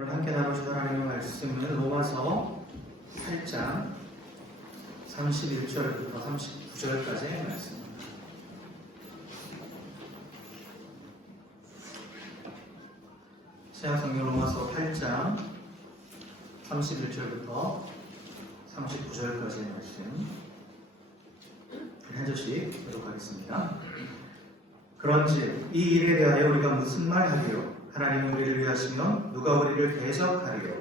오늘 함께 나누실 하나님의 말씀은 로마서 8장 31절부터 39절까지의 말씀입니다. 신약성경 로마서 8장 31절부터 39절까지의 말씀 한 절씩 교독하겠습니다. 그런즉 이 일에 대하여 우리가 무슨 말하리요? 하나님이 우리를 위하시면 누가 우리를 대적하리요?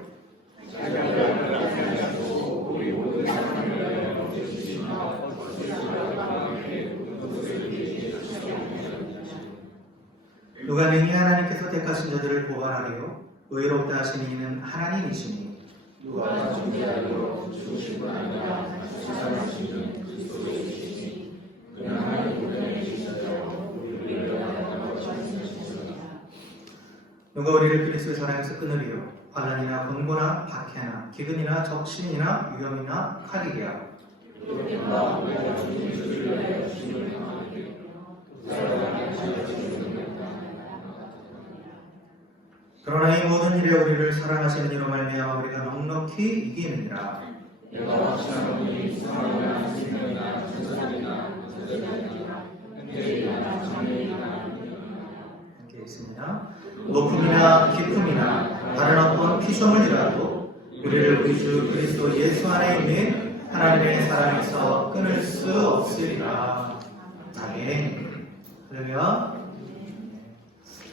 누가 능히 하나님께서 택하신 자들을 고발하리요? 의롭다 하신 이는 하나님이시니 누가 존재하리요? 죽으신 분 아니라 다시 살아나시는 그리스도이시니 그는 하나님 우편에 계시다고 우리를 위하여 하셨습니다. 누가 우리를 그리스도의 사랑에서 끊으리요? 환난이나 권고나 박해나 기근이나 적신이나 위험이나 칼이랴. 누가 우리가 주님 주를 위하여 주님을 향하리요? 그러나 이 모든 일에 우리를 사랑하시는 이로 말미암아 우리가 넉넉히 이기느니라. 내가 확신하는 분이 사랑이나 생명이나 천사들이나 천사들이나 현재이나 장래이나 함께 있습니다. 높음이나 깊음이나 다른 어떤 피조물이라도 우리를 우리 주 그리스도 예수 안에 있는 하나님의 사랑에서 끊을 수 없으리라. 아멘. 그러면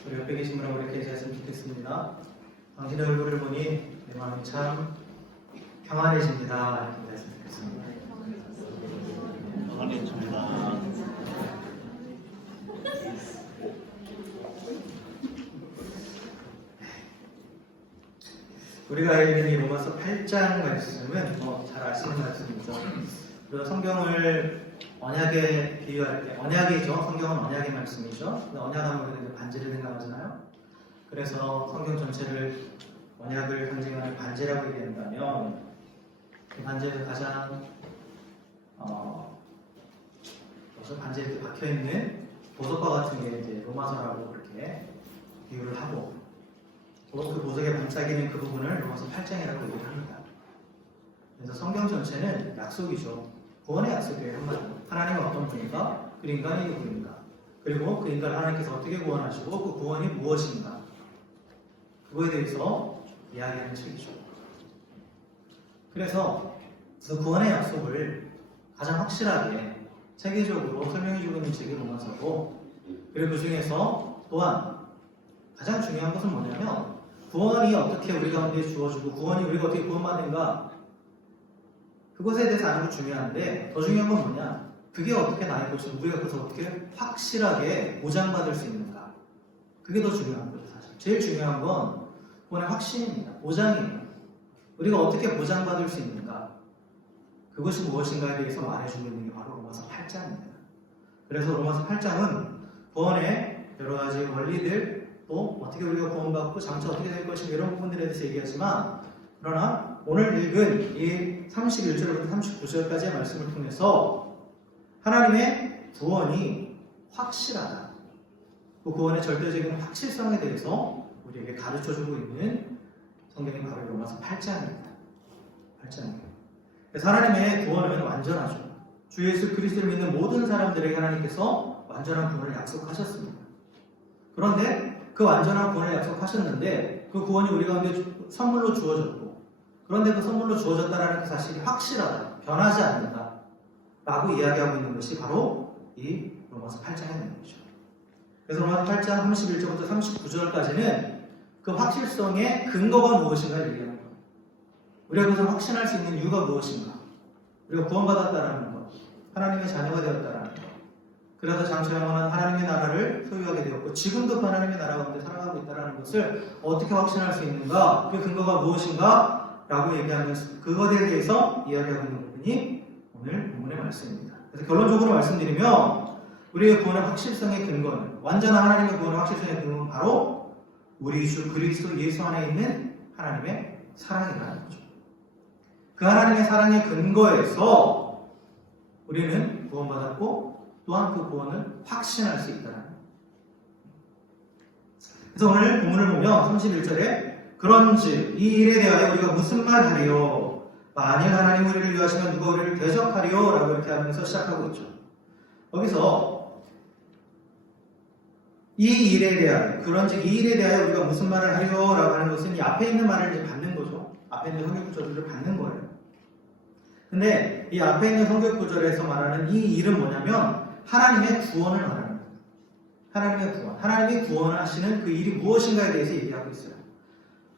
우리 옆에 계신 분하고 이렇게 인사했으면 좋겠습니다. 당신의 얼굴을 보니 내 마음이 참 평안해집니다. 이렇게 인사했으면 좋겠습니다. 평안해집니다. 우리가 알고 있는 이 로마서 8장 말씀은 잘 아시는 말씀이죠. 그리고 성경을 언약에 비유할 때, 언약이죠. 성경은 언약의 말씀이죠. 근데 언약하면 우리가 반지를 생각하잖아요. 그래서 성경 전체를 언약을 상징하는 반지라고 얘기한다면 그 반지에서 가장 반지에 이렇게 박혀 있는 보석과 같은 게 이제 로마서라고 그렇게 비유를 하고, 그 보석에 반짝이는 그 부분을 로마서 8장이라고 얘기를 합니다. 그래서 성경 전체는 약속이죠. 구원의 약속이에요. 한마디로. 하나님은 어떤 분인가? 그 인간이 누구인가? 그리고 그 인간을 하나님께서 어떻게 구원하시고 그 구원이 무엇인가? 그거에 대해서 이야기하는 책이죠. 그래서 그 구원의 약속을 가장 확실하게 체계적으로 설명해주고 있는 책이 로마서고, 그리고 그 중에서 또한 가장 중요한 것은 뭐냐면 구원이 어떻게 우리 가운데 주어지고 구원이 우리가 어떻게 구원받는가, 그것에 대해서 아는 거 중요한데 더 중요한 건 뭐냐, 그게 어떻게 나의 것이고 우리가 그것을 어떻게 확실하게 보장받을 수 있는가, 그게 더 중요한 거죠. 사실 제일 중요한 건 구원의 확신입니다. 보장이에요. 우리가 어떻게 보장받을 수 있는가, 그것이 무엇인가에 대해서 말해주고 있는 게 바로 로마서 8장입니다. 그래서 로마서 8장은 구원의 여러 가지 원리들, 또 어떻게 우리가 구원받고 장차 어떻게 될 것인가, 이런 부분들에 대해서 얘기하지만, 그러나 오늘 읽은 이 31절부터 39절까지의 말씀을 통해서 하나님의 구원이 확실하다, 그 구원의 절대적인 확실성에 대해서 우리에게 가르쳐주고 있는 성경이 바로 로마서 8장입니다. 8장입니다. 그래서 하나님의 구원은 완전하죠. 주 예수 그리스도를 믿는 모든 사람들에게 하나님께서 완전한 구원을 약속하셨습니다. 그런데 그 완전한 구원을 약속하셨는데 그 구원이 우리 가운데 선물로 주어졌고, 그런데 그 선물로 주어졌다는 그 사실이 확실하다, 변하지 않는다 라고 이야기하고 있는 것이 바로 이 로마서 8장의 내용이죠. 그래서 로마서 8장 31절부터 39절까지는 그 확실성의 근거가 무엇인가를 얘기하는 거예요. 우리가 그것을 확신할 수 있는 이유가 무엇인가, 우리가 구원받았다는 것, 하나님의 자녀가 되었다는 것, 그래서 장차 영원한 하나님의 나라를 소유하게 되었고 지금도 그 하나님의 나라 가운데 살아가고 있다는 것을 어떻게 확신할 수 있는가, 그 근거가 무엇인가 라고 얘기하면서 그것에 대해서 이야기하고 있는 부분이 오늘 본문의 말씀입니다. 그래서 결론적으로 말씀드리면 우리의 구원의 확실성의 근거는, 완전한 하나님의 구원의 확실성의 근거는 바로 우리 주 그리스도 예수 안에 있는 하나님의 사랑이라는 거죠. 그 하나님의 사랑의 근거에서 우리는 구원받았고 또한 그 구원을 확신할 수 있다는 거예요. 그래서 오늘 본문을 보면 31절에 그런즉 이 일에 대하여 우리가 무슨 말 하리요? 만일 하나님 우리를 위하시면 누가 우리를 대적하리요? 라고 이렇게 하면서 시작하고 있죠. 여기서 이 일에 대하여, 그런즉 이 일에 대하여 우리가 무슨 말을 하리요? 라고 하는 것은 이 앞에 있는 말을 이제 받는 거죠. 앞에 있는 성경 구절들을 받는 거예요. 근데 이 앞에 있는 성경 구절에서 말하는 이 일은 뭐냐면 하나님의 구원을 말하는 거예요. 하나님의 구원. 하나님이 구원을 하시는 그 일이 무엇인가에 대해서 얘기하고 있어요.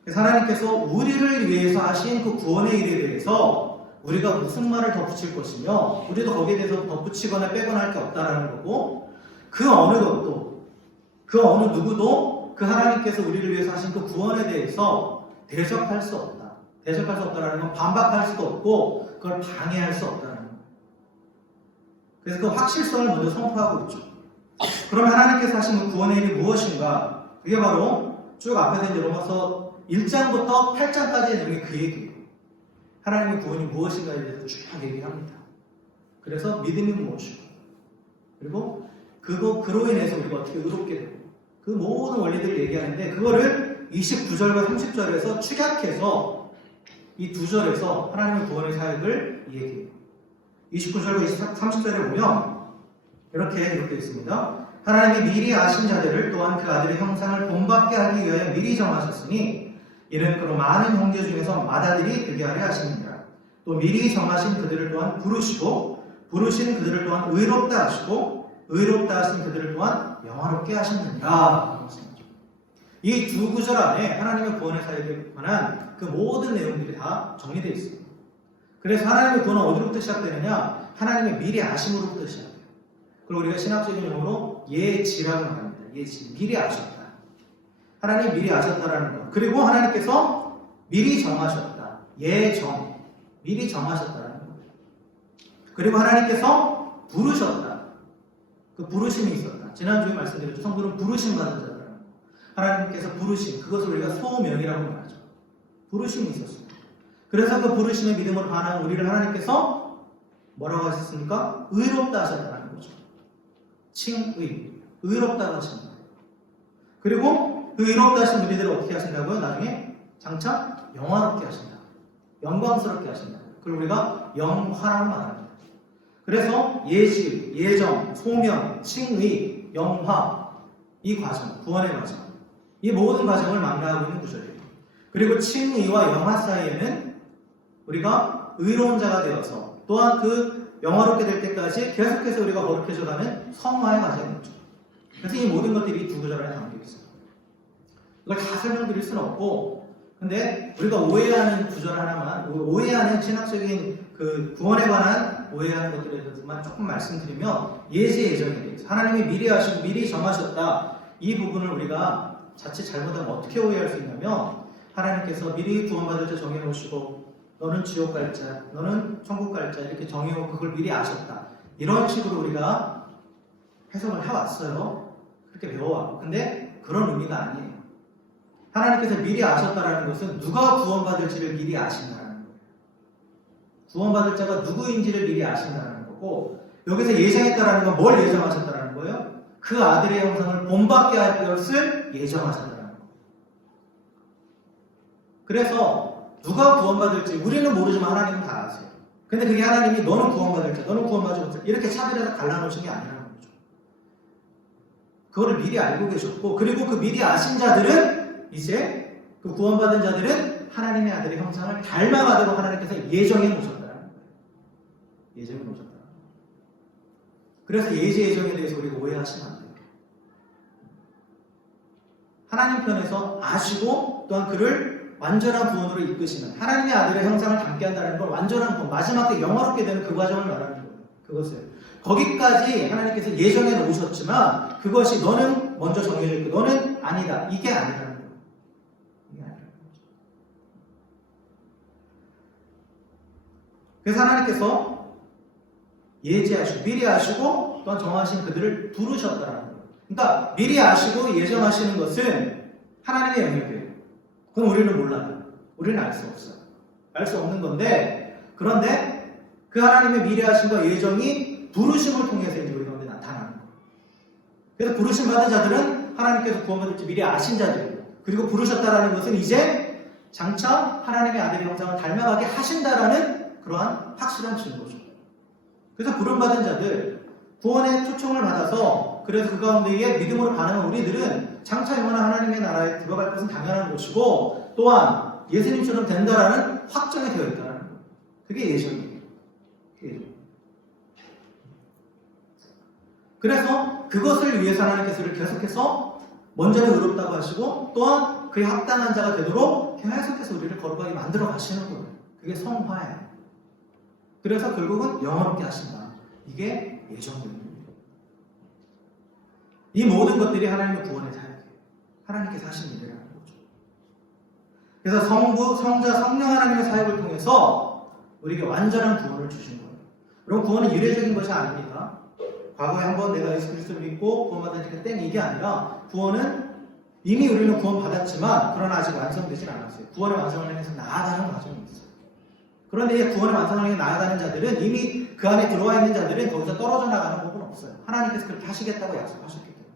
그래서 하나님께서 우리를 위해서 하신 그 구원의 일에 대해서 우리가 무슨 말을 덧붙일 것이며 우리도 거기에 대해서 덧붙이거나 빼거나 할 게 없다라는 거고 그 어느 것도 그 어느 누구도 그 하나님께서 우리를 위해서 하신 그 구원에 대해서 대적할 수 없다. 대적할 수 없다라는 건 반박할 수도 없고 그걸 방해할 수 없다는 거예요. 그래서 그 확실성을 먼저 선포하고 있죠. 그러면 하나님께서 하신 그 구원의 일이 무엇인가? 그게 바로 쭉 앞에서 이제 로마서 1장부터 8장까지의 내용이 그 얘기예요. 하나님의 구원이 무엇인가에 대해서 쭉 얘기합니다. 그래서 믿음이 무엇이고 그리고 그로 인해서 우리가 어떻게 의롭게 되고 그 모든 원리들을 얘기하는데 그거를 29절과 30절에서 축약해서 이 두 절에서 하나님의 구원의 사역을 얘기해요. 29절과 30절에 보면 이렇게 기록되어 있습니다. 하나님이 미리 아신 자들을 또한 그 아들의 형상을 본받게 하기 위하여 미리 정하셨으니 이는 그로 많은 형제 중에서 맏아들이 되게 하려 하십니다. 또 미리 정하신 그들을 또한 부르시고 부르신 그들을 또한 의롭다 하시고 의롭다 하신 그들을 또한 영화롭게 하셨느니라. 이 두 구절 안에 하나님의 구원의 사역에 관한 그 모든 내용들이 다 정리되어 있습니다. 그래서 하나님의 구원은 어디로부터 시작되느냐? 하나님의 미리 아심으로부터 시작돼요. 그리고 우리가 신학적인 용어로 예지라고 말합니다. 예지, 미리 아셨다. 하나님 미리 아셨다라는 것. 그리고 하나님께서 미리 정하셨다. 예정, 미리 정하셨다라는 것. 그리고 하나님께서 부르셨다. 그 부르심이 있었다. 지난주에 말씀드렸죠. 성도는 부르심 받은 자라는 것. 하나님께서 부르심, 그것을 우리가 소명이라고 말하죠. 부르심이 있었습니다. 그래서 그 부르심의 믿음으로 반한 우리를 하나님께서 뭐라고 하셨습니까? 의롭다 하셨다는 거죠. 칭의, 의롭다고 하신다. 그리고 그 의롭다 하신 우리들을 어떻게 하신다고요? 나중에 장차 영화롭게 하신다. 영광스럽게 하신다. 그리고 우리가 영화라고 말합니다. 그래서 예지, 예정, 소명, 칭의, 영화 이 과정, 구원의 과정 이 모든 과정을 망라하고 있는 구절이에요. 그리고 칭의와 영화 사이에는 우리가 의로운 자가 되어서 또한 그 영화롭게 될 때까지 계속해서 우리가 거룩해져가는 성화의 과정이 있죠. 그래서 이 모든 것들이 이 두 구절 안에 담겨 있어요. 이걸 다 설명드릴 수는 없고 근데 우리가 오해하는 구절 하나만 오해하는 신학적인 그 구원에 관한 오해하는 것들에 대해서만 조금 말씀드리면 예지 예정에 대해서 하나님이 미리 하시고 미리 정하셨다 이 부분을 우리가 자칫 잘못하면 어떻게 오해할 수 있냐면 하나님께서 미리 구원받을 자 정해놓으시고 너는 지옥 갈 자, 너는 천국 갈 자 이렇게 정해놓고 그걸 미리 아셨다 이런 식으로 우리가 해석을 해왔어요. 그렇게 배워왔고 근데 그런 의미가 아니에요. 하나님께서 미리 아셨다라는 것은 누가 구원받을지를 미리 아신다는 거예요. 구원받을 자가 누구인지를 미리 아신다는 거고 여기서 예정했다라는 건 뭘 예정하셨다라는 거예요? 그 아들의 형상을 본받게 할 것을 예정하셨다는 거예요. 그래서 누가 구원받을지 우리는 모르지만 하나님은 다 아세요. 근데 그게 하나님이 너는 구원받을 자, 너는 구원받지 못할 자 이렇게 차별해서 갈라놓으신 게 아니라는 거죠. 그거를 미리 알고 계셨고 그리고 그 미리 아신 자들은 이제 그 구원받은 자들은 하나님의 아들의 형상을 닮아가도록 하나님께서 예정해 놓으셨다는 거예요. 예정해 놓으셨다. 그래서 예지 예정에 대해서 우리가 오해하시면 안 돼요. 하나님 편에서 아시고 또한 그를 완전한 구원으로 이끄시는 하나님의 아들의 형상을 담게 한다는 건 완전한 구원, 마지막에 영화롭게 되는 그 과정을 말하는 거예요. 그것을 거기까지 하나님께서 예정해 놓으셨지만 그것이 너는 먼저 정해져 있고 너는 아니다. 이게 아니라는 거예요. 이게 아니라는 거죠. 그래서 하나님께서 예지하시고 미리 아시고 또한 정하신 그들을 부르셨다는 거예요. 그러니까 미리 아시고 예정하시는 것은 하나님의 영역이에요. 그건 우리는 몰라요. 우리는 알 수 없어요. 알 수 없는 건데 그런데 그 하나님의 미리 하심과 예정이 부르심을 통해서 이제 우리 가운데 나타나는 거예요. 그래서 부르심 받은 자들은 하나님께서 구원받을지 미리 아신 자들이고 그리고 부르셨다라는 것은 이제 장차 하나님의 아들의 형상을 닮아가게 하신다라는 그러한 확실한 증거죠. 그래서 부름받은 자들, 구원의 초청을 받아서 그래서 그 가운데에 믿음으로 반응한 우리들은 장차 영원한 하나님의 나라에 들어갈 것은 당연한 것이고 또한 예수님처럼 된다라는 확정이 되어 있다는 거예요. 그게 예정이에요. 그래서 그것을 위해서 하나님께서 계속해서 먼저는 의롭다고 하시고 또한 그에 합당한 자가 되도록 계속해서 우리를 거룩하게 만들어 가시는 거예요. 그게 성화예요. 그래서 결국은 영원롭게 하신다. 이게 예정입니다. 이 모든 것들이 하나님의 구원의 사역이에요. 하나님께서 하신 일이라는 거죠. 그래서 성부, 성자, 성령 하나님의 사역을 통해서 우리에게 완전한 구원을 주신 거예요. 여러분 구원은 이례적인 것이 아닙니다. 과거에 한번 내가 예수 그리스도를 믿고 구원받으니까 땡 이게 아니라 구원은 이미 우리는 구원받았지만 그러나 아직 완성되진 않았어요. 구원의 완성을 향해서 나아가는 과정이 있어요. 그런데 구원의 완성을 향해 나아가는 자들은 이미 그 안에 들어와 있는 자들은 거기서 떨어져 나가는 법은 없어요. 하나님께서 그렇게 하시겠다고 약속하셨기 때문에.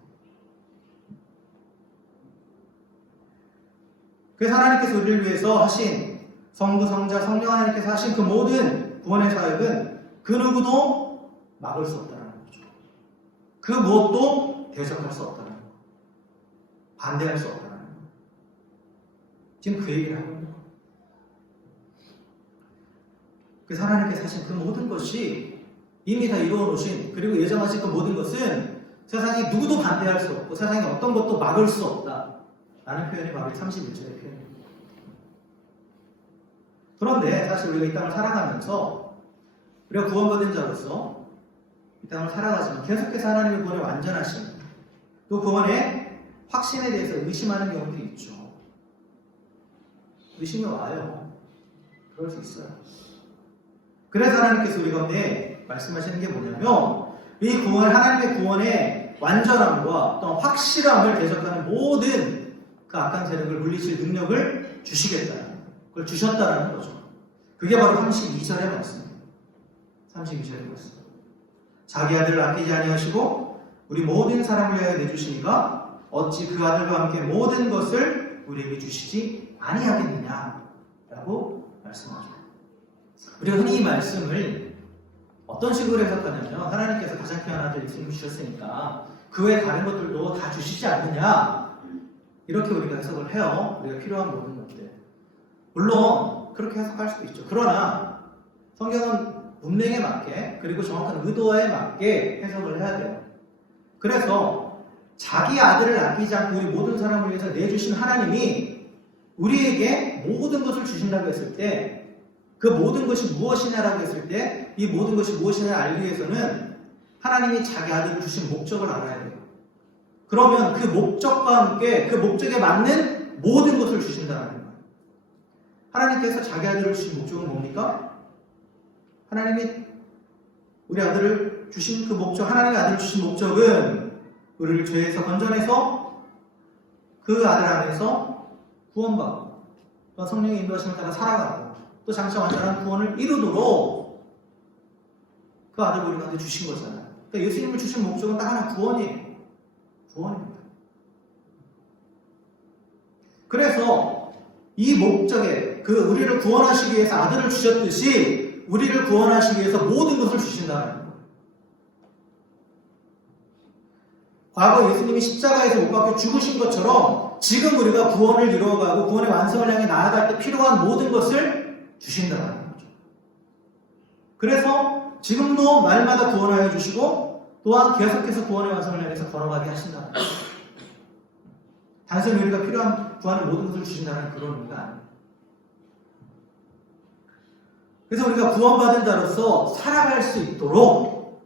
그래서 하나님께서 우리를 위해서 하신 성부, 성자, 성령 하나님께서 하신 그 모든 구원의 사역은 그 누구도 막을 수 없다는 거죠. 그 무엇도 대적할 수 없다는 거. 반대할 수 없다는 거. 지금 그 얘기를 하고 있는 거예요. 그래서 하나님께서 하신 그 모든 것이 이미 다 이루어 놓으신 그리고 예정하신 그 모든 것은 세상에 누구도 반대할 수 없고 세상에 어떤 것도 막을 수 없다 라는 표현이 바로 31절의 표현입니다. 그런데 사실 우리가 이 땅을 살아가면서 우리가 구원받은 자로서 이 땅을 살아가지만 계속해서 하나님의 구원의 완전하심 또 구원의 확신에 대해서 의심하는 경우도 있죠. 의심이 와요. 그럴 수 있어요. 그래서 하나님께서 우리 가운데 말씀하시는 게 뭐냐면 이 구원, 하나님의 구원의 완전함과 또 확실함을 대적하는 모든 그 악한 세력을 물리칠 능력을 주시겠다는 그걸 주셨다라는 거죠. 그게 바로 32절의 말씀입니다. 32절의 말씀. 자기 아들을 아끼지 아니하시고 우리 모든 사람을 위하여 내주시니까 어찌 그 아들과 함께 모든 것을 우리에게 주시지 아니하겠느냐라고 말씀하죠. 우리가 흔히 이 말씀을 어떤 식으로 해석하냐면 하나님께서 가장 귀한 아들 예수님을 주셨으니까 그 외에 다른 것들도 다 주시지 않느냐 이렇게 우리가 해석을 해요. 우리가 필요한 모든 것들. 물론 그렇게 해석할 수도 있죠. 그러나 성경은 문맥에 맞게 그리고 정확한 의도에 맞게 해석을 해야 돼요. 그래서 자기 아들을 아끼지 않고 우리 모든 사람을 위해서 내주신 하나님이 우리에게 모든 것을 주신다고 했을 때 그 모든 것이 무엇이냐라고 했을 때 이 모든 것이 무엇이냐를 알기 위해서는 하나님이 자기 아들을 주신 목적을 알아야 돼요. 그러면 그 목적과 함께 그 목적에 맞는 모든 것을 주신다는 거예요. 하나님께서 자기 아들을 주신 목적은 뭡니까? 하나님이 우리 아들을 주신 그 목적, 하나님의 아들을 주신 목적은 우리를 죄에서 건져내서 그 아들 안에서 구원받고 또 성령의 인도하심을 따라 살아가고 또 장차 완전한 구원을 이루도록 그 아들을 우리 가운데 주신 거잖아요. 그러니까 예수님을 주신 목적은 딱 하나 구원이에요. 구원입니다. 그래서 이 목적에 그 우리를 구원하시기 위해서 아들을 주셨듯이 우리를 구원하시기 위해서 모든 것을 주신다는 거예요. 과거 예수님이 십자가에서 못 박혀 죽으신 것처럼 지금 우리가 구원을 이루어가고 구원의 완성을 향해 나아갈 때 필요한 모든 것을 주신다는 거죠. 그래서 지금도 날마다 구원하여 주시고 또한 계속해서 구원의 완성을 향해서 걸어가게 하신다는 거죠. 단순히 우리가 필요한 구하는 모든 것을 주신다는 그런 의미가 아닙니다. 그래서 우리가 구원받은 자로서 살아갈 수 있도록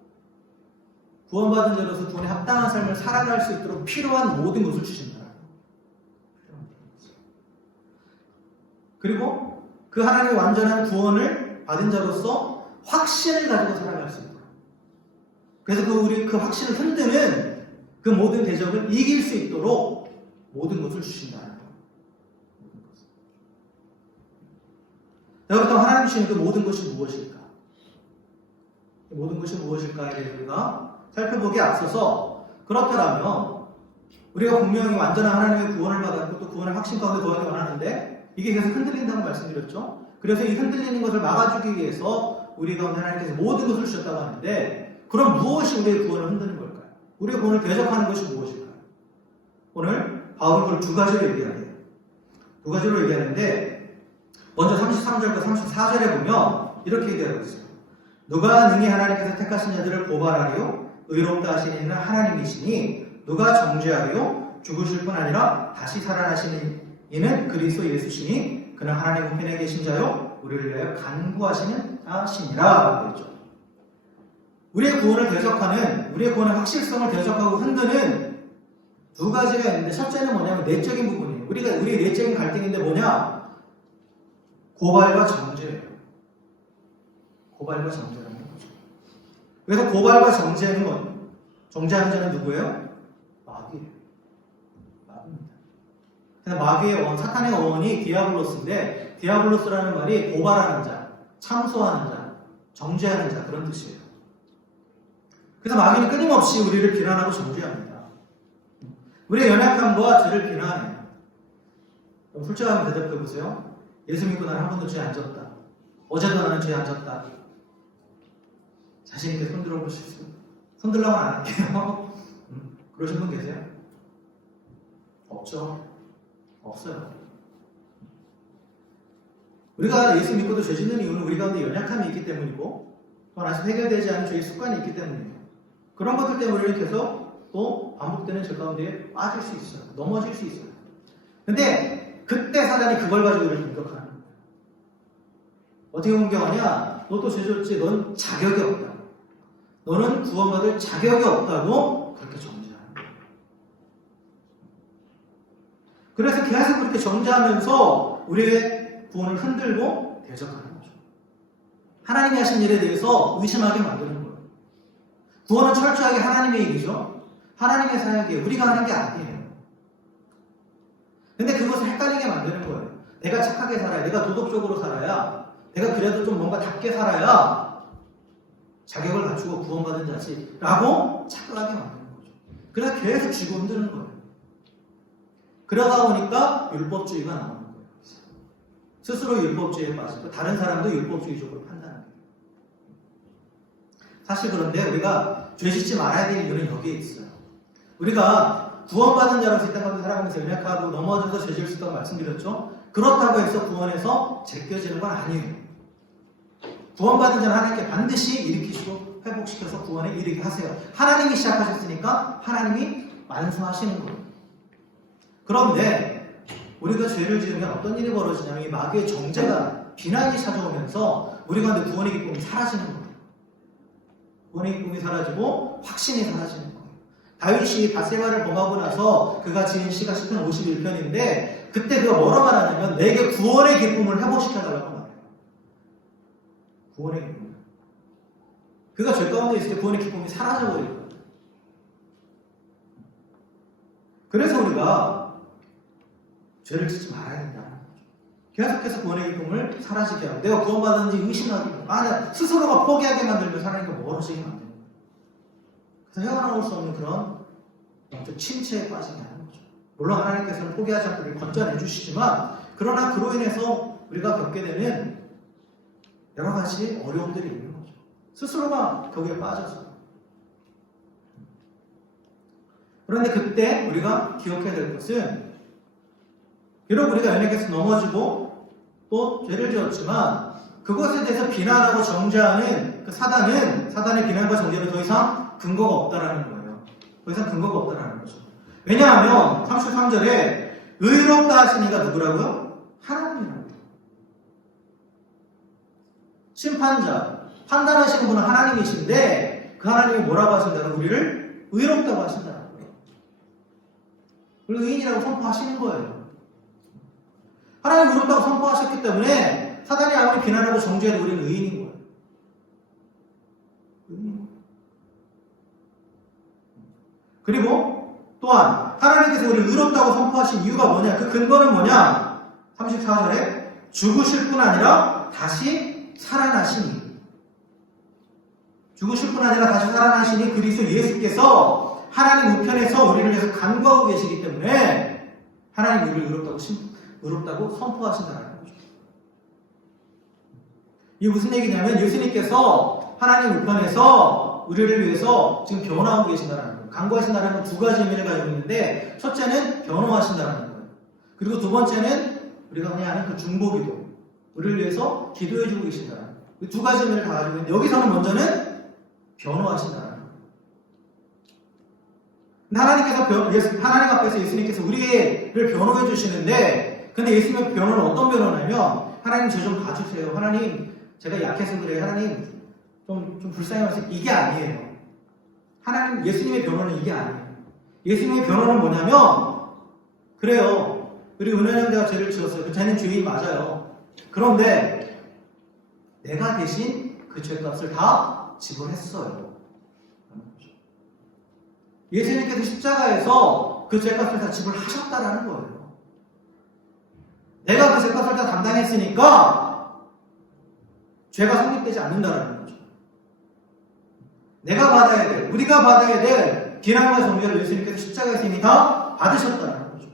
구원받은 자로서 구원에 합당한 삶을 살아갈 수 있도록 필요한 모든 것을 주신다. 그리고 그 하나님의 완전한 구원을 받은 자로서 확신을 가지고 살아갈 수 있도록. 그래서 우리 그 확신을 흔드는 그 모든 대적을 이길 수 있도록 모든 것을 주신다는 거예요. 그렇다면 하나님 주시는 그 모든 것이 무엇일까? 모든 것이 무엇일까에 대해서 우리가 살펴보기에 앞서서 그렇다면 우리가 분명히 완전한 하나님의 구원을 받았고 또 구원의 확신 가운데 거하기 원하는데 이게 계속 흔들린다고 말씀드렸죠. 그래서 이 흔들리는 것을 막아주기 위해서 우리 가운데 하나님께서 모든 것을 주셨다고 하는데, 그럼 무엇이 우리의 구원을 흔드는 걸까요? 우리의 구원을 대적하는 것이 무엇일까요? 오늘 바울은 그걸 두 가지로 얘기하네요. 두 가지로 얘기하는데, 먼저 33절과 34절에 보면 이렇게 얘기하고 있어요. 누가 능히 하나님께서 택하신 자들을 고발하리요? 의롭다 하시는 이는 하나님이시니 누가 정죄하리요? 죽으실 뿐 아니라 다시 살아나시는 이는 그리스도 예수시니 그는 하나님 우편에 계신 자요 우리를 위하여 간구하시는 자시니라 라고 했죠. 우리의 구원을 대적하는, 우리의 구원의 확실성을 대적하고 흔드는 두 가지가 있는데, 첫째는 뭐냐면 내적인 부분이에요. 우리의 내적인 갈등인데 뭐냐? 고발과 정죄예요. 고발과 정죄라는 거죠. 그래서 고발과 정죄는 뭐, 정죄하는 자는 누구예요? 마귀예요. 마귀입니다. 그래서 마귀의 원, 사탄의 원이 디아블로스인데, 디아블로스라는 말이 고발하는 자, 참소하는 자, 정죄하는 자, 그런 뜻이에요. 그래서 마귀는 끊임없이 우리를 비난하고 정죄합니다. 우리의 연약함과 죄를 비난해요. 솔직하게 대답해 보세요. 예수 믿고 나는 한 번도 죄 안 졌다. 어제도 나는 죄 안 졌다. 자신 있게 손 들어보실 수 있어요? 손 들라고는 안 할게요. 그러신 분 계세요? 없죠. 없어요. 우리가 예수 믿고도 죄 짓는 이유는 우리 가운데 연약함이 있기 때문이고, 또한 아직 해결되지 않은 죄의 습관이 있기 때문이에요. 그런 것들 때문에 우리는 계속 또 반복되는 죄 가운데 빠질 수 있어요. 넘어질 수 있어요. 근데 그때 사단이 그걸 가지고 우리를 공격하는 거예요. 어떻게 공격하냐? 너 또 죄 졌지? 넌 자격이 없다. 너는 구원받을 자격이 없다고 그렇게 정죄하는 거예요. 그래서 계속 그렇게 정죄하면서 우리의 구원을 흔들고 대적하는 거죠. 하나님이 하신 일에 대해서 의심하게 만드는 거예요. 구원은 철저하게 하나님의 일이죠. 하나님의 사역이에요. 우리가 하는 게 아니에요. 근데 그것을 헷갈리게 만드는 거예요. 내가 착하게 살아야, 내가 도덕적으로 살아야, 내가 그래도 좀 뭔가 답게 살아야 자격을 갖추고 구원받은 자지라고 착각하게 만드는 거죠. 그래서 계속 쥐고 흔드는 거예요. 그러다 보니까 율법주의가 나오는 거예요. 스스로 율법주의에 빠지고 다른 사람도 율법주의적으로 판단하는 거예요. 사실 그런데 우리가 죄 짓지 말아야 될 이유는 여기에 있어요. 우리가 구원받은 자로서 이 땅 가운데 살아가면서 연약하고 넘어져서 죄 지을 수 있다고 말씀드렸죠. 그렇다고 해서 구원에서 제껴지는 건 아니에요. 구원받은 자는 하나님께 반드시 일으키시고 회복시켜서 구원에 이르게 하세요. 하나님이 시작하셨으니까 하나님이 완수하시는 거예요. 그런데 우리가 죄를 지으면 어떤 일이 벌어지냐면 이 마귀의 정죄가, 비난이 찾아오면서 우리 가운데 구원의 기쁨이 사라지는 거예요. 구원의 기쁨이 사라지고 확신이 사라지는 거예요. 다윗이 밧세바를 범하고 나서 그가 지은 시가 시편 51편인데 그때 그가 뭐라 말하냐면 내게 구원의 기쁨을 회복시켜달라고 말해요. 구원의 기쁨. 그가 죄 가운데 있을 때 구원의 기쁨이 사라져버릴 거예요. 그래서 우리가 죄를 짓지 말아야 된다는 거죠. 계속해서 구원의 기쁨을 사라지게 하고 내가 구원받았는지 의심하게 하고 스스로가 포기하게 만들면 하나님과 멀어지게 만듭니다. 그래서 헤어나올 수 없는 그런 침체에 빠지게 하는 거죠. 물론 하나님께서는 포기하지 않고 우리를 건져내 주시지만 그러나 그로 인해서 우리가 겪게 되는 여러 가지 어려움들이 있는 거죠. 스스로가 거기에 빠져서. 그런데 그때 우리가 기억해야 될 것은 비록 우리가 연약해서 넘어지고 또 죄를 지었지만 그것에 대해서 비난하고 정죄하는 그 사단의 비난과 정죄는 더 이상 근거가 없다라는 거예요. 더 이상 근거가 없다라는 거죠. 왜냐하면 33절에 의롭다 하신 이가 누구라고요? 하나님이라고. 심판자, 판단하시는 분은 하나님이신데 그 하나님이 뭐라고 하신다는 우리를 의롭다고 하신다는 거예요. 우리 의인이라고 선포하시는 거예요. 하나님 의롭다고 선포하셨기 때문에 사단이 아무리 비난하고 정죄해도 우리는 의인인 거예요. 그리고 또한 하나님께서 우리를 의롭다고 선포하신 이유가 뭐냐? 그 근거는 뭐냐? 34절에 죽으실 뿐 아니라 다시 살아나시니 죽으실 뿐 아니라 다시 살아나시니 그리스도 예수께서 하나님 우편에서 우리를 위해서 간구하고 계시기 때문에 하나님 우리를 의롭다고 선포하신다는 거죠. 이게 무슨 얘기냐면 예수님께서 하나님 우편에서 우리를 위해서 지금 변호하고 계신다는 거예요. 강구하신다는 건 두 가지 의미를 가지고 있는데 첫째는 변호하신다는 거예요. 그리고 두 번째는 우리가 그냥 아는 그 중보기도, 우리를 위해서 기도해주고 계신다는 거예요. 두 가지 의미를 다 가지고 있는데 여기서는 먼저는 변호하신다는 거예요. 하나님 앞에서 예수님께서 우리를 변호해 주시는데, 근데 예수님의 변호는 어떤 변호냐면, 하나님 저 좀 봐주세요. 하나님 제가 약해서 그래요. 하나님 좀 불쌍해서, 이게 아니에요. 예수님의 변호는 이게 아니에요. 예수님의 변호는 뭐냐면, 그래요, 우리 은혜는 내가 죄를 지었어요. 쟤는 죄인 맞아요. 그런데 내가 대신 그 죄값을 다 지불했어요. 예수님께서 십자가에서 그 죄값을 다 지불하셨다라는 거예요. 내가 그 죄값을 다 담당했으니까 죄가 성립되지 않는다라는 거죠. 우리가 받아야 될 비난과 정죄를 예수님께서 십자가에서 이미 다 받으셨다는 거죠.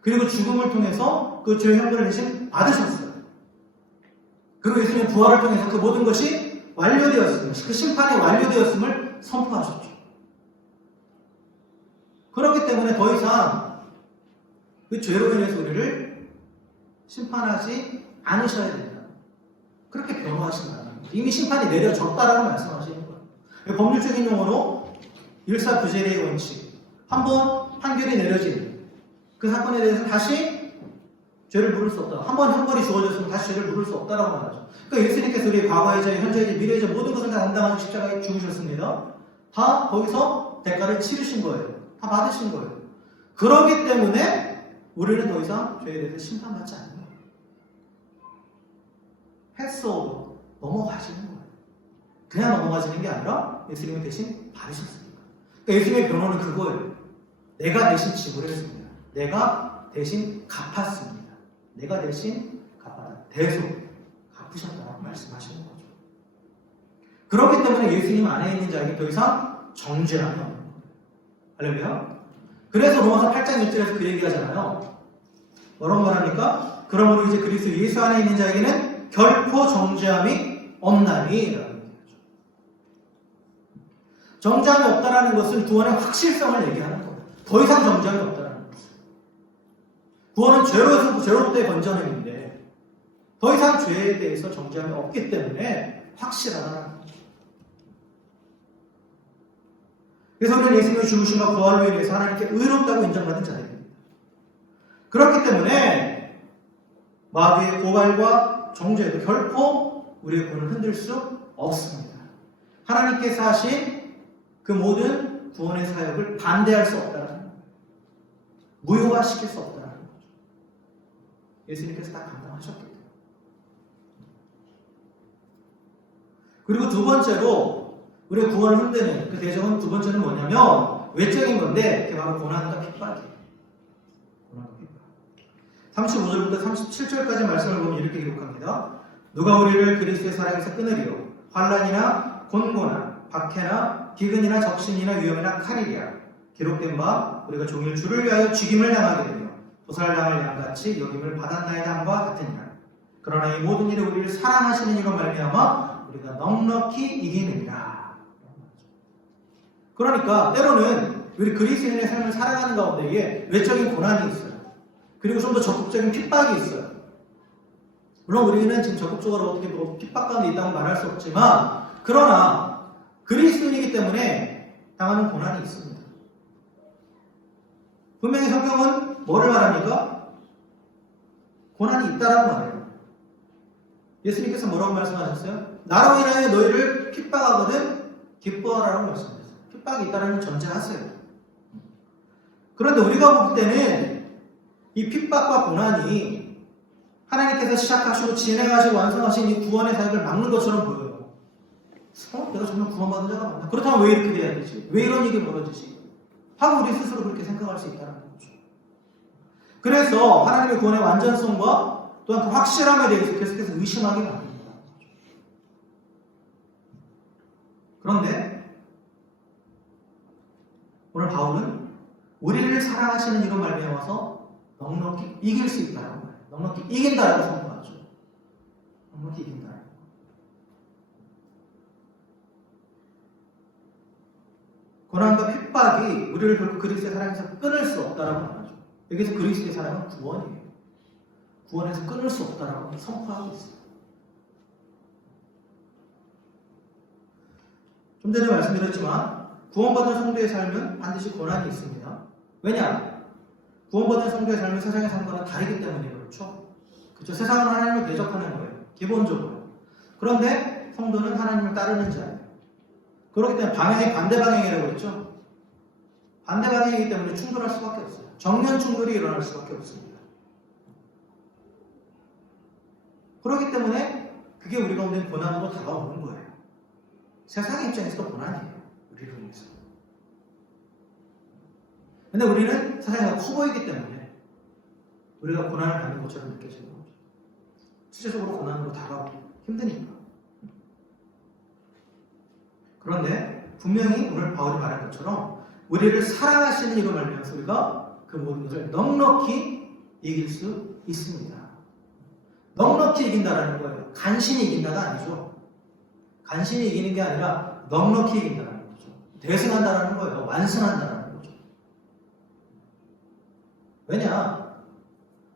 그리고 죽음을 통해서 그 죄의 형벌을 대신 받으셨어요. 그리고 예수님의 부활을 통해서 그 모든 것이 완료되었습니다. 그 심판이 완료되었음을 선포하셨죠. 그렇기 때문에 더 이상 그 죄로 인해서 우리를 심판하지 않으셔야 된다. 그렇게 변호하신다는 거예요. 이미 심판이 내려졌다라고 말씀하시는 거예요. 법률적인 용어로 일사부재의 원칙. 한번 판결이 내려진 그 사건에 대해서 다시 죄를 물을 수 없다. 한번 형벌이 주어졌으면 다시 죄를 물을 수 없다라고 말하죠. 그러니까 예수님께서 우리의 과거의 죄, 현재의 죄, 미래의 죄 모든 것을 다 담당하셔서 십자가에 죽으셨습니다. 다 거기서 대가를 치르신 거예요. 다 받으신 거예요. 그렇기 때문에 우리는 더 이상 죄에 대해서 심판받지 않는 거예요. 패스오버, 넘어가시는 거예요. 그냥 넘어가시는 게 아니라 예수님이 대신 받으셨습니다. 그러니까 예수님의 변호는 그거예요. 내가 대신 지불했습니다. 내가 대신 갚았습니다. 내가 대신 대속 갚으셨다고 말씀하시는 거죠. 그렇기 때문에 예수님 안에 있는 자에게 더 이상 정죄함이 없는 거예요. 할렐루야. 그래서 로마서 8장 1절에서 그 얘기하잖아요. 뭐라고 말합니까? 그러므로 이제 그리스도 예수 안에 있는 자에게는 결코 정죄함이 없나니 라고 얘기하죠. 정죄함이 없다라는 것은 구원의 확실성을 얘기하는 거예요. 더 이상 정죄함이 없다라는 거예요. 구원은 죄로부터의 건져냄인데 더 이상 죄에 대해서 정죄함이 없기 때문에 확실하다는 거예요. 그래서 우리는 예수님의 죽으심과 부활로 인해서 하나님께 의롭다고 인정받은 자들입니다. 그렇기 때문에 마귀의 고발과 정죄도 결코 우리의 구원을 흔들 수 없습니다. 하나님께서 하신 그 모든 구원의 사역을 반대할 수 없다는 거예요. 무효화시킬 수 없다는 거죠. 예수님께서 다 감당하셨기 때문에. 그리고 두 번째로 우리의 구원을 흔드는 그 대적은 두 번째는 뭐냐면 외적인 건데 그게 바로 고난과 핍박이에요. 고난과 핍박. 35절부터 37절까지 말씀을 보면 이렇게 기록합니다. 누가 우리를 그리스도의 사랑에서 끊으리요? 환난이나 곤고나 박해나 기근이나 적신이나 위험이나 칼이랴. 기록된 바 우리가 종일 주를 위하여 죽임을 당하게 되며 도살당할 양같이 여김을 받았나이다 함과 같으니라. 그러나 이 모든 일에 우리를 사랑하시는 이로 말미암아 우리가 넉넉히 이기느니라. 그러니까 때로는 우리 그리스도인의 삶을 살아가는 가운데에 외적인 고난이 있어요. 그리고 좀 더 적극적인 핍박이 있어요. 물론 우리는 지금 적극적으로 어떻게 핍박 가운데 있다고 말할 수 없지만 그러나 그리스도인이기 때문에 당하는 고난이 있습니다. 분명히 성경은 뭐를 말합니까? 고난이 있다라고 말해요. 예수님께서 뭐라고 말씀하셨어요? 나로 인하여 너희를 핍박하거든 기뻐하라고 말씀하셨어요. 핍박이 있다는 전제하세요. 그런데 우리가 볼 때는 이 핍박과 고난이 하나님께서 시작하시고 진행하시고 완성하신 이 구원의 사역을 막는 것처럼 보여요. 내가 정말 구원받은 자가 맞나? 그렇다면 왜 이렇게 돼야 되지? 왜 이런 일이 벌어지지? 하고 우리 스스로 그렇게 생각할 수 있다는 거죠. 그래서 하나님의 구원의 완전성과 또한 그 확실함에 대해서 계속해서 의심하게 만듭니다. 그런데 오늘 바울은 우리를 사랑하시는 이로 말미암아서 넉넉히 이길 수 있다는 거예요. 넉넉히 이긴다라고 선포하죠. 넉넉히 이긴다. 고난과 핍박이 우리를 결국 그리스도의 사랑에서 끊을 수 없다라고 말하죠. 여기서 그리스도의 사랑은 구원이에요. 구원에서 끊을 수 없다라고 선포하고 있어요. 좀 전에 말씀드렸지만 구원받은 성도의 삶은 반드시 고난이 있습니다. 왜냐? 구원받은 성도의 삶은 세상의 삶과는 다르기 때문에 그렇죠. 그렇죠. 세상은 하나님을 대적하는 거예요. 기본적으로. 그런데 성도는 하나님을 따르는 자예요. 그렇기 때문에 방향이 반대 방향이라고 했죠. 반대 방향이기 때문에 충돌할 수밖에 없어요. 정면 충돌이 일어날 수밖에 없습니다. 그렇기 때문에 그게 우리 가운데 고난으로 다가오는 거예요. 세상의 입장에서도 고난이에요. 우리를 위해서. 근데 우리는 세상이 커 보이기 때문에 우리가 고난을 받는 것처럼 느껴지는 거죠. 실제적으로 고난으로 다가오기 힘드니까. 그런데 분명히 오늘 바울이 말한 것처럼 우리를 사랑하시는 이로 말미암아서 우리가 그 모든 것을 넉넉히 이길 수 있습니다. 넉넉히 이긴다라는 거예요. 간신히 이긴다가 아니죠. 간신히 이기는 게 아니라 넉넉히 이긴다는 거죠. 대승한다라는 거예요. 완승한다라는 거죠. 왜냐?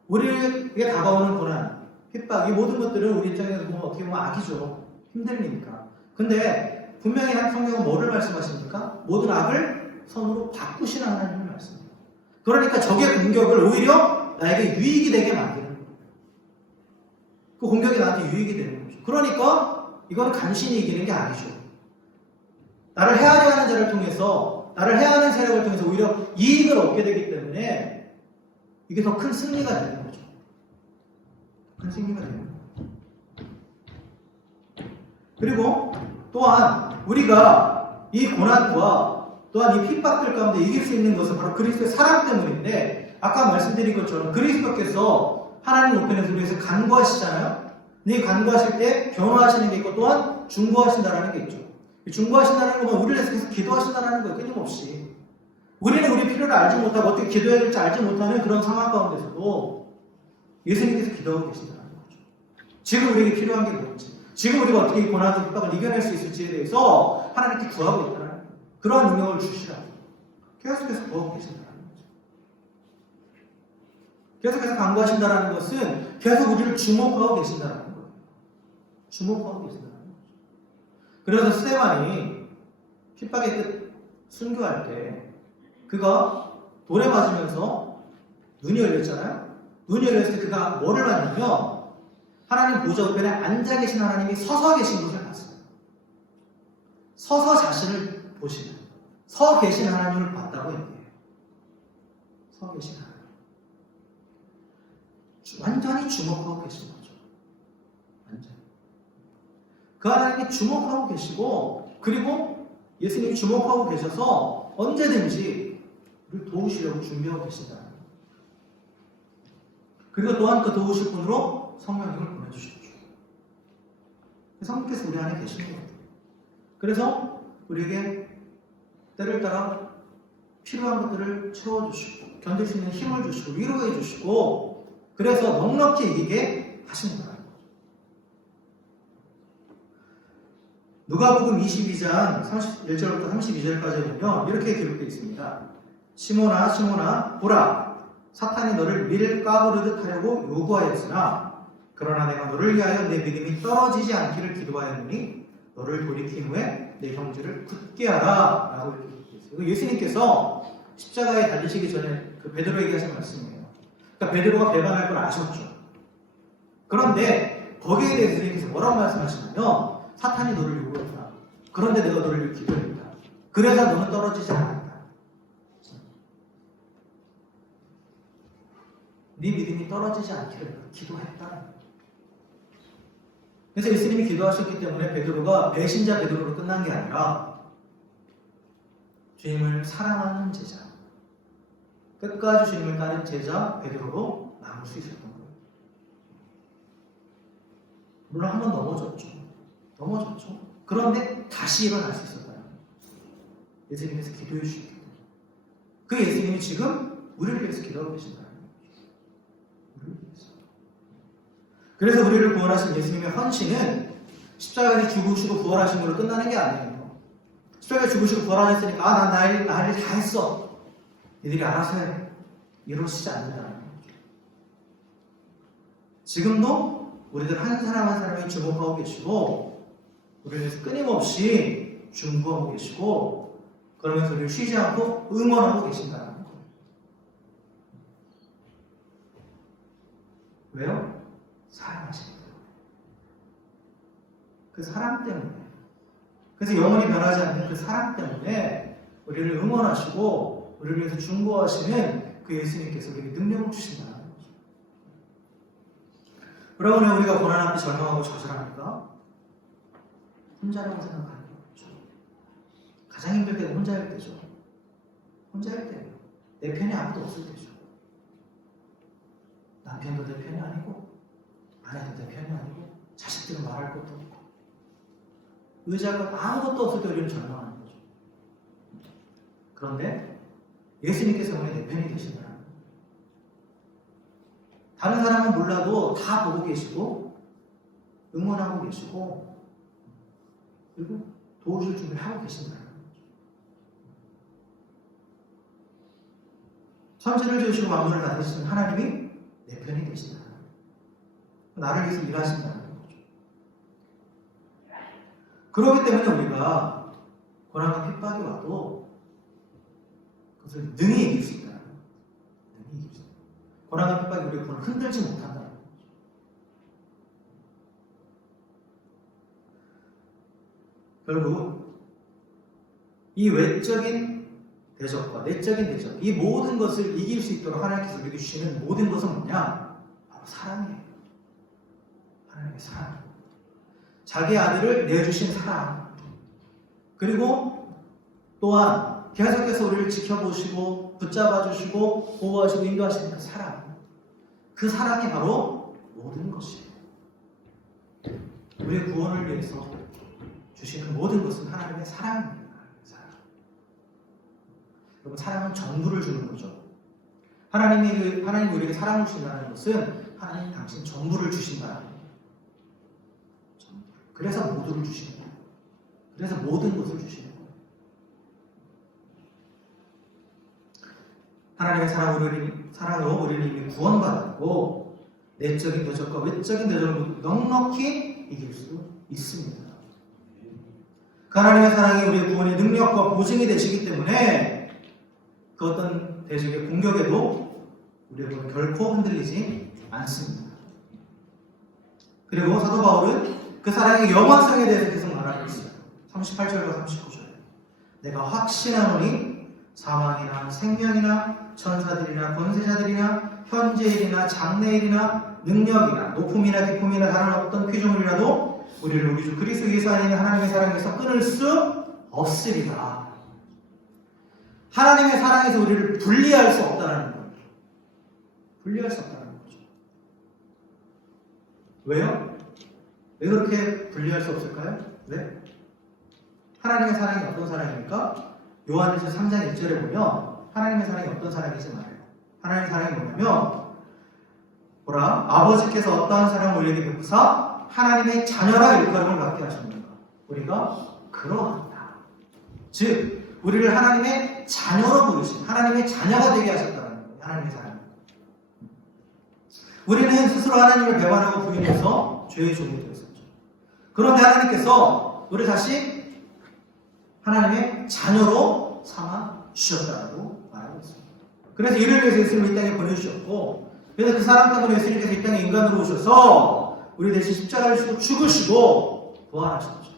우리에게 다가오는 고난, 핍박, 이 모든 것들은 우리 입장에서 보면 어떻게 보면 악이죠. 힘듦이니까. 근데 분명히 성경은 뭐를 말씀하십니까? 모든 악을 선으로 바꾸시는 하나님을 말씀합니다. 그러니까 적의 공격을 오히려 나에게 유익이 되게 만드는 거예요. 그 공격이 나한테 유익이 되는 거죠. 그러니까 이건 간신히 이기는 게 아니죠. 나를 해하려 하는 자를 통해서, 나를 해하는 세력을 통해서 오히려 이익을 얻게 되기 때문에 이게 더 큰 승리가 되는 거죠. 큰 승리가 되는 거예요. 그리고 또한 우리가 이 고난과 또한 이 핍박들 가운데 이길 수 있는 것은 바로 그리스도의 사랑 때문인데, 아까 말씀드린 것처럼 그리스도께서 하나님 우편에서 우리에서 간구하시잖아요. 근데 이 간구하실 때 변호하시는 게 있고 또한 중보하신다라는 게 있죠. 중보하신다는 건 우리를 위해서 계속 기도하신다는 거예요. 끊임없이. 우리는 우리 필요를 알지 못하고 어떻게 기도해야 될지 알지 못하는 그런 상황 가운데서도 예수님께서 기도하고 계신다는 거죠. 지금 우리에게 필요한 게 뭔지, 지금 우리가 어떻게 이 고난과 핍박을 이겨낼 수 있을지에 대해서 하나님께 구하고 있다는 거예요. 그러한 능력을 주시라고 계속해서 구하고 계신다는 거죠. 계속해서 간구하신다는 것은 계속 우리를 주목하고 계신다는 거예요. 주목하고 계신다는 거죠. 그래서 스데반이 핍박의 끝 순교할 때 그가 돌에 맞으면서 눈이 열렸잖아요. 눈이 열렸을 때 그가 뭐를 봤냐면 하나님 보좌 우편에 앉아 계신 하나님이 서서 계신 것을 봤어요. 서서 자신을 보시는, 서 계신 하나님을 봤다고 얘기해요. 서 계신 하나님. 완전히 주목하고 계신 거죠. 완전히. 그 하나님이 주목하고 계시고, 그리고 예수님이 주목하고 계셔서 언제든지 우리를 도우시려고 준비하고 계신다는 거예요. 그리고 또한 그 도우실 분으로 성령님을 보내주셨죠. 성령께서 우리 안에 계시는 거예요. 그래서 우리에게 때를 따라 필요한 것들을 채워주시고 견딜 수 있는 힘을 주시고 위로해 주시고, 그래서 넉넉히 이기게 하십니다. 누가복음 22장 31절부터 32절까지 보면 이렇게 기록되어 있습니다. 시몬아 시몬아 보라, 사탄이 너를 밀 까부르듯 하려고 요구하였으나 그러나 내가 너를 위하여 내 믿음이 떨어지지 않기를 기도하였느니 너를 돌이킨 후에 내 형제를 굳게 하라 라고 기록되어 있어요. 예수님께서 십자가에 달리시기 전에 그 베드로에게 하신 말씀이에요. 그러니까 베드로가 배반할 걸 아셨죠. 그런데 거기에 대해서 예수님께서 뭐라고 말씀하시냐면 사탄이 너를 요구했다. 그런데 내가 너를 기도했다. 그래서 너는 떨어지지 않았다. 네 믿음이 떨어지지 않기를 기도했다. 그래서 예수님이 기도하셨기 때문에 베드로가 배신자 베드로로 끝난 게 아니라 주님을 사랑하는 제자, 끝까지 주님을 따른 제자 베드로로 남을 수 있었던 거예요. 물론 한 번 넘어졌죠. 그런데 다시 일어날 수 있었다는 거예요. 예수님께서 기도해 주셨기 때문에. 그 예수님이 지금 우리를 위해서 기도하고 계신다는 거예요. 우리를 위해서. 그래서 우리를 구원하신 예수님의 헌신은 십자가에서 죽으시고 부활하신 걸로 끝나는 게 아니에요. 십자가에 죽으시고 부활하셨으니까 난 나의 일 다 했어. 니들이 알아서 해. 이러시지 않는다는 거죠. 지금도 우리들 한 사람 한 사람이 주목하고 계시고 우리를 위해서 끊임없이 중보하고 계시고 그러면서 우리를 쉬지 않고 응원하고 계신다는 거예요. 왜요? 사랑하시기 때문에. 그 사랑 때문에. 그래서 영원히 변하지 않는 그 사랑 때문에 우리를 응원하시고 우리를 위해서 중보하시는 그 예수님께서 우리에게 능력을 주신다는 거죠. 그러면 왜 우리가 고난 앞에 절망하고 좌절합니까? 혼자라고 생각하는 거죠. 가장 힘들 때가 혼자일 때죠. 혼자일 때예요. 내 편이 아무도 없을 때죠. 남편도 내 편이 아니고 아내도 내 편이 아니고 자식들은 말할 것도 없고 의지할 것 아무것도 없을 때 우리는 절망하는 거죠. 그런데 예수님께서 오늘 내 편이 되신다는 거예요. 다른 사람은 몰라도 다 보고 계시고 응원하고 계시고 그리고 도와줄 준비를 하고 계신다는 거죠. 천지를 지으시고 만물을 다스리시는 하나님이 내 편이 되신다는 거예요. 나를 위해서 일하신다는 거죠. 그렇기 때문에 우리가 고난과 핍박이 와도 그것을 능히 이길 수 있다는 거예요. 능히 이길 수 있다. 고난과 핍박이 우리의 구원을 흔들지 못한다는 거죠. 결국 이 외적인 대적과 내적인 대적, 이 모든 것을 이길 수 있도록 하나님께서 우리에게 주시는 모든 것은 뭐냐? 바로 사랑이에요. 하나님의 사랑. 자기 아들을 내주신 사랑. 그리고 또한 계속해서 우리를 지켜보시고 붙잡아주시고 보호하시고 인도하시는 그 사랑. 그 사랑이 바로 모든 것이에요. 우리의 구원을 위해서 주시는 모든 것은 하나님의 사랑입니다. 여러분, 사랑은 전부를 주는 거죠. 하나님이 우리에게 사랑을 주신다는 것은 하나님 당신 전부를 주신다는 거예요. 그래서 모두를 주시는 거예요. 그래서 모든 것을 주시는 거예요. 하나님의 사랑으로 우리는 이미 구원받았고 내적인 대적과 외적인 대적을 넉넉히 이길 수도 있습니다. 그 하나님의 사랑이 우리의 구원의 능력과 보증이 되시기 때문에 그 어떤 대적의 공격에도 우리의 구원은 결코 흔들리지 않습니다. 그리고 사도 바울은 그 사랑의 영원성에 대해서 계속 말하고 있어요. 38절과 39절에 내가 확신하노니 사망이나 생명이나 천사들이나 권세자들이나 현재일이나 장래일이나 능력이나 높음이나 깊음이나 다른 어떤 피조물이라도 우리를 우리 주 그리스도 예수 안에 있는 하나님의 사랑에서 끊을 수 없으리라. 하나님의 사랑에서 우리를 분리할 수 없다는 거예요. 분리할 수 없다는 거죠. 왜요? 왜 그렇게 분리할 수 없을까요? 왜? 하나님의 사랑이 어떤 사랑입니까? 요한일서 3장 1절에 보면 하나님의 사랑이 어떤 사랑인지 말해요. 하나님의 사랑이 뭐냐면 보라, 아버지께서 어떠한 사랑을 우리에게 베푸사 하나님의 자녀라 일컬음을 받게 하십니다. 우리가 그러한다. 즉 우리를 하나님의 자녀로 부르신 하나님의 자녀가 되게 하셨다는 거예요. 하나님의 사랑. 우리는 스스로 하나님을 배반하고 부인해서 죄의 종이 되었었죠. 그런데 하나님께서 우리 다시 하나님의 자녀로 삼아 주셨다고 말하고 있습니다. 그래서 이를 위해서 예수님을 이 땅에 보내주셨고, 그래서 그 사랑 때문에 예수님께서 이 땅에 인간으로 오셔서 우리 대신 십자가를 지고 죽으시고 부활하셨죠.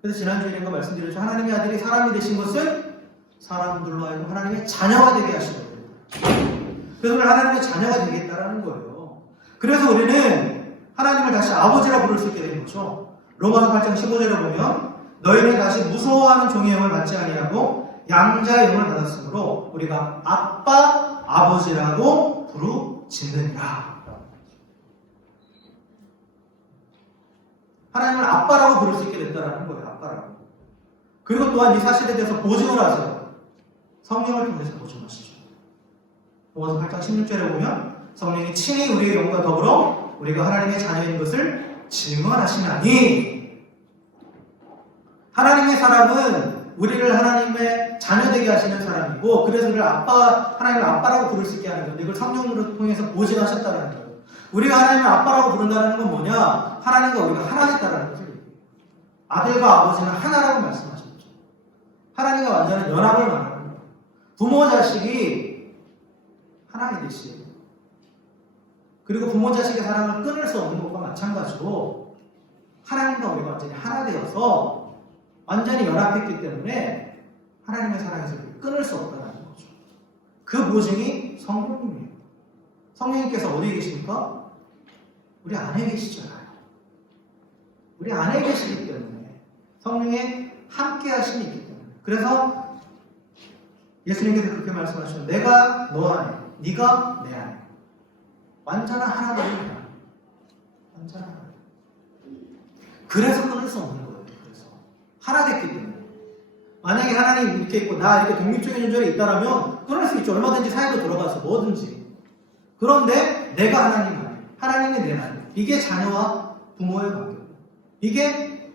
그래서 지난주에 이런 거 말씀드렸죠. 하나님의 아들이 사람이 되신 것은 사람들로 하여금 하나님의 자녀가 되게 하신 거예요. 그래서 우리는 하나님의 자녀가 되겠다라는 거예요. 그래서 우리는 하나님을 다시 아버지라 부를 수 있게 되는 거죠. 로마서 8장 15절에 보면 너희는 다시 무서워하는 종의 영을 받지 아니하고 양자의 영을 받았으므로 우리가 아빠, 아버지라고 부르짖느니라. 하나님을 아빠라고 부를 수 있게 됐다라는 거예요. 아빠라고. 그리고 또한 이 사실에 대해서 보증을 하세요. 성령을 통해서 보증하시죠. 로마서 8장 16절에 보면 성령이 친히 우리의 영과 더불어 우리가 하나님의 자녀인 것을 증언하시나니. 하나님의 사람은 우리를 하나님의 자녀 되게 하시는 사람이고, 그래서 우리를 하나님을 아빠라고 부를 수 있게 하는 건데, 이걸 성령으로 통해서 보증하셨다는 거예요. 우리가 하나님을 아빠라고 부른다는 건 뭐냐? 하나님과 우리가 하나 됐다는 거죠. 아들과 아버지는 하나라고 말씀하셨죠. 하나님과 완전한 연합을 말하는 거예요. 부모 자식이 하나가 되시고, 그리고 부모 자식의 사랑을 끊을 수 없는 것과 마찬가지로 하나님과 우리가 완전히 하나 되어서 완전히 연합했기 때문에 하나님의 사랑에서 끊을 수 없다는 거죠. 그 보증이 성령님이에요. 성령님께서 어디에 계십니까? 우리 안에 계시잖아요. 우리 안에 계시기 때문에, 성령의 함께 하심이 있기 때문에. 그래서 예수님께서 그렇게 말씀하셨죠. 내가 너 안에, 네가 내 안에. 완전한 하나됨이야. 완전한 하나. 그래서 끊을 수 없는 거예요. 그래서 하나 됐기 때문에. 만약에 하나님 이렇게 있고 나 이렇게 독립적인 존재에 있다라면 끊을 수 있죠. 얼마든지 사회도 들어가서 뭐든지. 그런데 내가 하나님 안에, 하나님이 내 안에. 이게 자녀와 부모의 관계고, 이게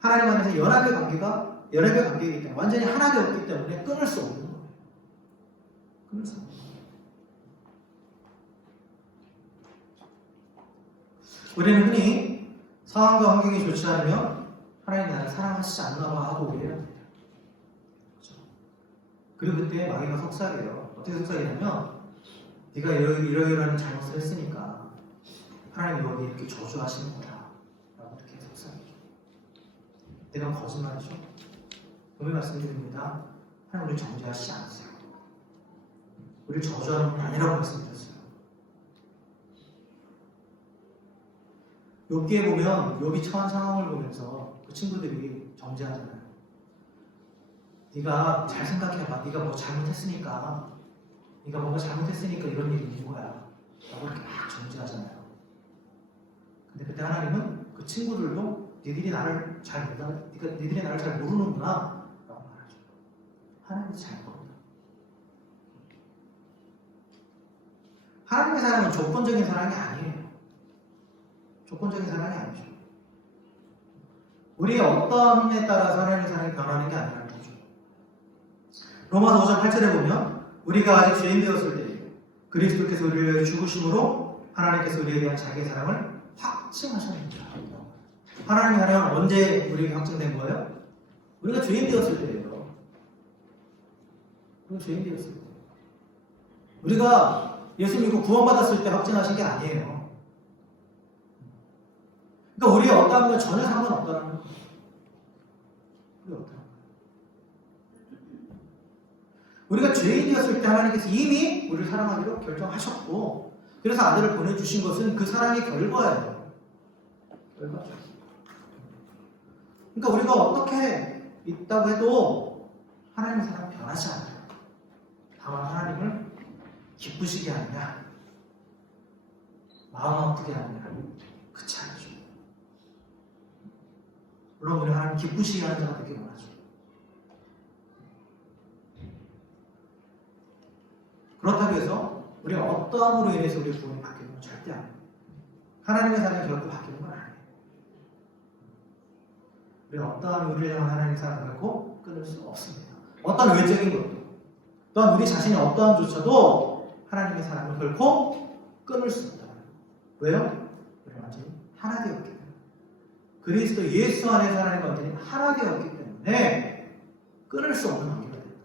하나님 안에서 연합의 관계이기 때문에, 완전히 하나 되었기 때문에 끊을 수 없는 거예요. 끊을 수 없는 거예요. 우리는 흔히 상황과 환경이 좋지 않으면 하나님 나를 사랑하시지 않나 봐 하고 오해해야 됩니다. 그렇죠? 그리고 그때 마귀가 속삭여요. 어떻게 속삭이냐면, 네가 이러이러한 잘못을 했으니까 하나님 여기 이렇게 저주하시는 거야 라고 이렇게 속삭이죠. 내가 거짓말이죠. 오늘 말씀드립니다. 하나님 우리를 정죄하시지 않으세요. 우리를 저주하는 건 아니라고 말씀드렸어요. 욥기에 보면 욥이 처한 상황을 보면서 그 친구들이 정죄하잖아요. 네가 잘 생각해봐. 네가 뭐 잘못했으니까, 네가 뭔가 잘못했으니까 이런 일이 있는 거야 라고 이렇게 막 정죄하잖아요. 근데 그때 하나님은 그 친구들도 니들이 나를 잘 모르는구나 라고 말하죠. 하나님이 잘 모른다. 하나님의 사랑은 조건적인 사랑이 아니에요. 조건적인 사랑이 아니죠. 우리의 어떠함에 따라서 하나님의 사랑이 변하는 게 아니라는 거죠. 로마서 5장 8절에 보면 우리가 아직 죄인 되었을 때 그리스도께서 우리를 위해 죽으심으로 하나님께서 우리에 대한 자기의 사랑을 확증하셨습니다. 하나님의 사랑은 언제 우리에게 확증된 거예요? 우리가 죄인 되었을 때예요. 우리가 죄인 되었을 때. 우리가 예수 믿고 구원받았을 때 확증하신 게 아니에요. 그러니까 우리의 어떠함과 전혀 상관없다는 거예요. 우리가 죄인이었을 때 하나님께서 이미 우리를 사랑하기로 결정하셨고, 그래서 아들을 보내주신 것은 그 사랑의 결과예요. 결과죠. 그러니까 우리가 어떻게 있다고 해도 하나님의 사랑은 변하지 않아요. 다만 하나님을 기쁘시게 하느냐, 마음 아프게 하느냐, 그 차이죠. 물론 우리 하나님 기쁘시게 하는 자가 되길 원하죠. 그렇다고 해서 우리가 어떠함으로 인해서 우리의 구원이 바뀌는 건 절대 아니에요. 하나님의 사랑이 결코 바뀌는 건 아니에요. 우리가 어떠함이 우리를 향한 하나님의 사랑을 결코 끊을 수 없습니다. 어떤 외적인 것도, 또한 우리 자신의 어떠함조차도 하나님의 사랑을 결코 끊을 수 없다. 왜요? 우리가 완전히 하나 되었기 때문에. 그리스도 예수 안에서 하나님과 완전히 하나 되었기 때문에 끊을 수 없는 관계가 됩니다.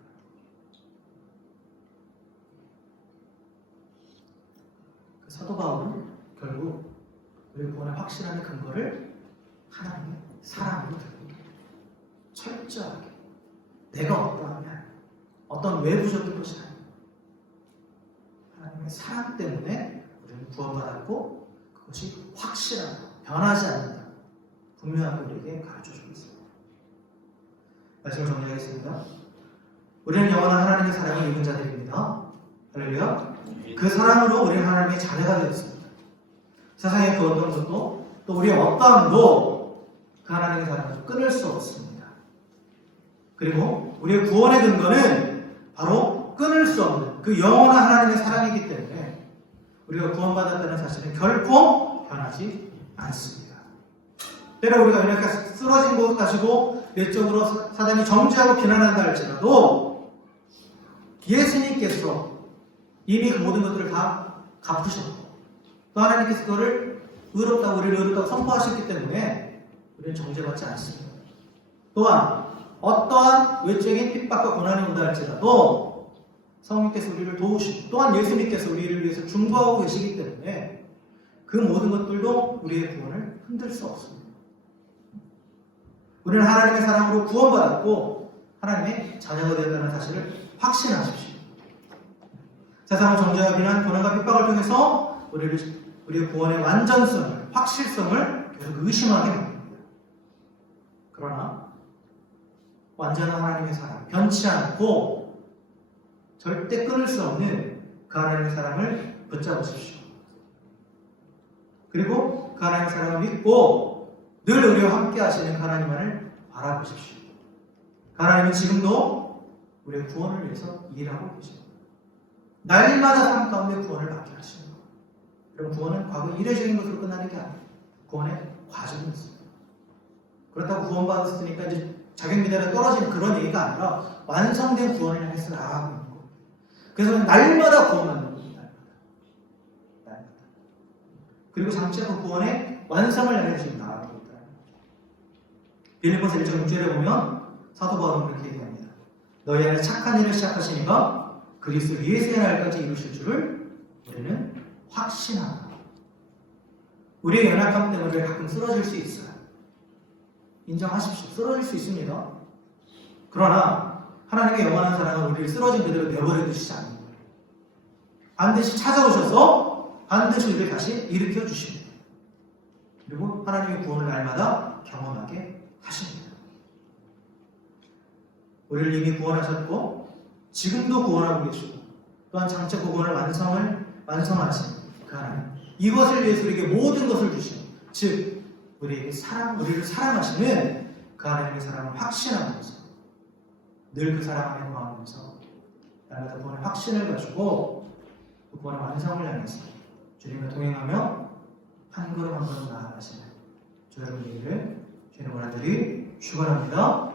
사도 바울은 결국 우리 구원의 확실한 근거를 하나님의 사랑으로 드립니다. 철저하게 내가 어떠하냐, 어떤 외부적인 것이 아니라 하나님의 사랑 때문에 우리는 구원받았고, 그것이 확실하다, 변하지 않는다, 분명하게 우리에게 가르쳐주고 있습니다. 말씀을 정리하겠습니다. 우리는 영원한 하나님의 사랑을 입은 자들입니다. 할렐루야. 그 사랑으로 우리는 하나님의 자녀가 되었습니다. 세상의 그 어떤 것도, 또 우리의 어떠함도 그 하나님의 사랑을 끊을 수 없습니다. 그리고 우리의 구원의 근거는 바로 끊을 수 없는 그 영원한 하나님의 사랑이기 때문에 우리가 구원받았다는 사실은 결코 변하지 않습니다. 때로 우리가 이렇게 쓰러진 것 가지고 내적으로 사단이 정죄하고 비난한다 할지라도 예수님께서 이미 그 모든 것들을 다 갚으셨고 또 하나님께서 그거를 의롭다고 우리를 의롭다고 선포하셨기 때문에 우리는 정죄받지 않습니다. 또한 어떠한 외적인 핍박과 고난이 온다 할지라도 성령께서 우리를 도우시고 또한 예수님께서 우리를 위해서 중보하고 계시기 때문에 그 모든 것들도 우리의 구원을 흔들 수 없습니다. 우리는 하나님의 사랑으로 구원받았고 하나님의 자녀가 되었다는 사실을 확신하십시오. 세상을 정죄와 비난, 고난과 핍박을 통해서 우리의 구원의 완전성을, 확실성을 계속 의심하게 합니다. 그러나 완전한 하나님의 사랑, 변치 않고 절대 끊을 수 없는 그 하나님의 사랑을 붙잡으십시오. 그리고 그 하나님의 사랑을 믿고 늘 우리와 함께 하시는 그 하나님만을 바라보십시오. 그 하나님은 지금도 우리의 구원을 위해서 일하고 계십니다. 날마다 삶 가운데 구원을 받게 하시는 것. 그럼 구원은 과거 이례적인 것으로 끝나는 게 아니에요. 구원의 과정이 있습니다. 그렇다고 구원받았으니까 이제 자격 미달에 떨어지는 그런 얘기가 아니라 완성된 구원을 향해서 나아가고 있는 겁니다. 그래서 날마다 구원받는 겁니다. 날마다. 그리고 장차 그 구원의 완성을 향해 지금 나아가고 있다. 빌립보서 1장 6절에 보면 사도 바울은 그렇게 얘기합니다. 너희 안에 착한 일을 시작하시니까 그리스도 예수의 날까지 이루실 줄을 우리는 확신한다. 우리의 연약함 때문에 가끔 쓰러질 수 있어요. 인정하십시오. 쓰러질 수 있습니다. 그러나 하나님의 영원한 사랑은 우리를 쓰러진 그대로 내버려 두시지 않는 거예요. 반드시 찾아오셔서 반드시 우리를 다시 일으켜 주십니다. 그리고 하나님의 구원을 날마다 경험하게 하십니다. 우리를 이미 구원하셨고 지금도 구원하고 계시고 또한 장차 그 구원을 완성하신 그 하나님, 이것을 위해서 우리에게 모든 것을 주신, 즉 우리를 사랑하시는 그 하나님의 사랑을 확신하면서 늘 그 사랑 안에 거하면서 날마다 구원의 확신을 가지고 그 구원의 완성을 향해서 주님과 동행하며 한 걸음 한 걸음 나아가시는 주 여러분들을 주님의 원하들이 축원합니다.